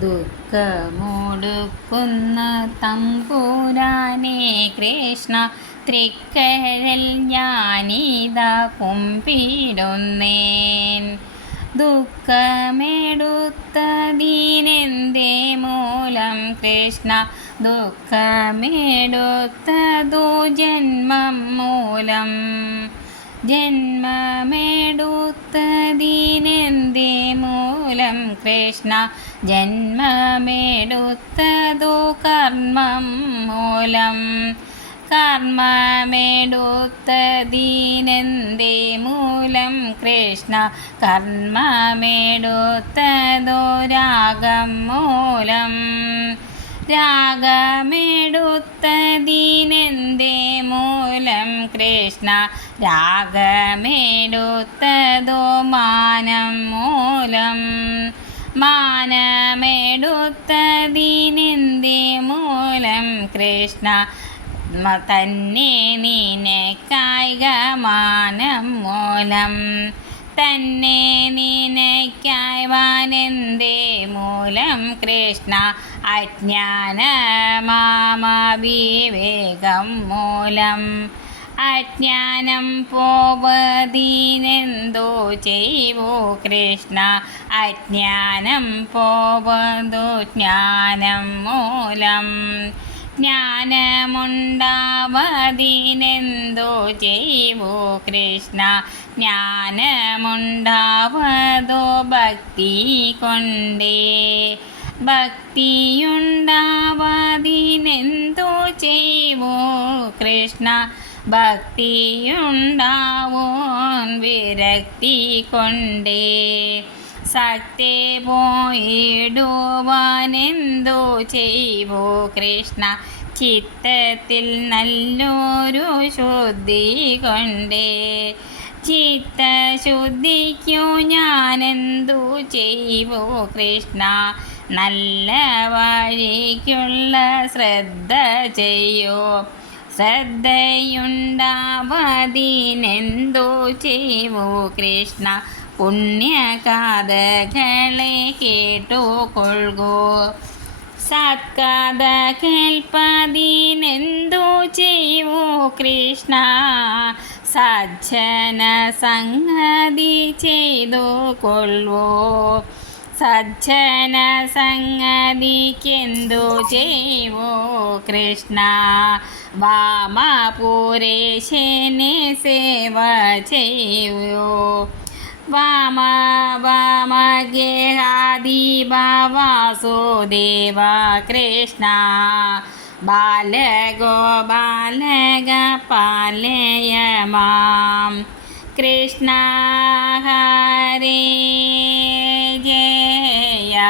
ദുഃഖമൊടുക്കുന്ന തമ്പുരാനെ കൃഷ്ണ തൃക്കരൽ ഞാനിതാ കുമ്പിടുന്നേൻ. ദുഃഖമെടുത്തതിനെന്തേ മൂലം കൃഷ്ണ? ദുഃഖമെടുത്തതു ജന്മം മൂലം. ജന്മമെടുത്തതിനെന്തേ മൂലം കൃഷ്ണ? ജന്മമെടുത്തതു കർമ്മം മൂലം. കർമ്മമെടുത്തതിനെന്തേ മൂലം? കൃഷ്ണ കർമ്മമെടുത്തതു രാഗം മൂലം. രാഗമെടുത്തതിനെന്തേ മൂലം? കൃഷ്ണ രാഗമെടുത്തതോ മാനം മൂലം. മാനമെടുത്തതിനെന്തേ മൂലം കൃഷ്ണ തന്നെ നിനക്കായിക മാനം മൂലം. തന്നെ നിനക്കായി വാനെന്തേ മൂലം കൃഷ്ണ അജ്ഞാനമാമ വിവേകം മൂലം. അജ്ഞാനം പോവതീനെന്തോ ചെയ്വോ കൃഷ്ണ? അജ്ഞാനം പോവതോ ജ്ഞാനം മൂലം? ജ്ഞാനമുണ്ടാവതിനെന്തോ ചെയ്വോ കൃഷ്ണ? ജ്ഞാനമുണ്ടാവതോ ഭക്തി കൊണ്ടേ? ഭക്തിയുണ്ടാവതിനെന്തോ ചെയ്വോ കൃഷ്ണ? ഭക്തിയുണ്ടാവോൻ വിരക്തി കൊണ്ടേ. സത്യ പോയിടുവാനെന്തോ ചെയ്വോ കൃഷ്ണ. ചിത്തത്തിൽ നല്ലൊരു ശുദ്ധി കൊണ്ടേ. ചിത്തശുദ്ധിക്കു ഞാനെന്തു ചെയ്വോ കൃഷ്ണ. നല്ല വഴിക്കുള്ള ശ്രദ്ധ ചെയ്യോ. ശ്രദ്ധയുണ്ടാവതിനെന്തോ ചെയ്വോ കൃഷ്ണ? പുണ്യകാഥകളെ കേട്ടുകൊള്ളുകോ സത്കഥ കേൾപ്പതിനെന്തോ ചെയ്വോ കൃഷ്ണ? സജ്ജന സംഗതി ചെയ്തു കൊള്ളുവോ? സജ്ജന സംഗതിക്കെന്തോ ചെയ്വോ കൃഷ്ണ? വാമപുരേശനെ സേവ ചെയ്യോ? വാമ വാമ ഗേഹാദി വാസുദേവ കൃഷ്ണ. ബാലഗോ ബാലക പാലയ മാം കൃഷ്ണ ഹരേ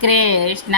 ഹരേ കൃഷ്ണ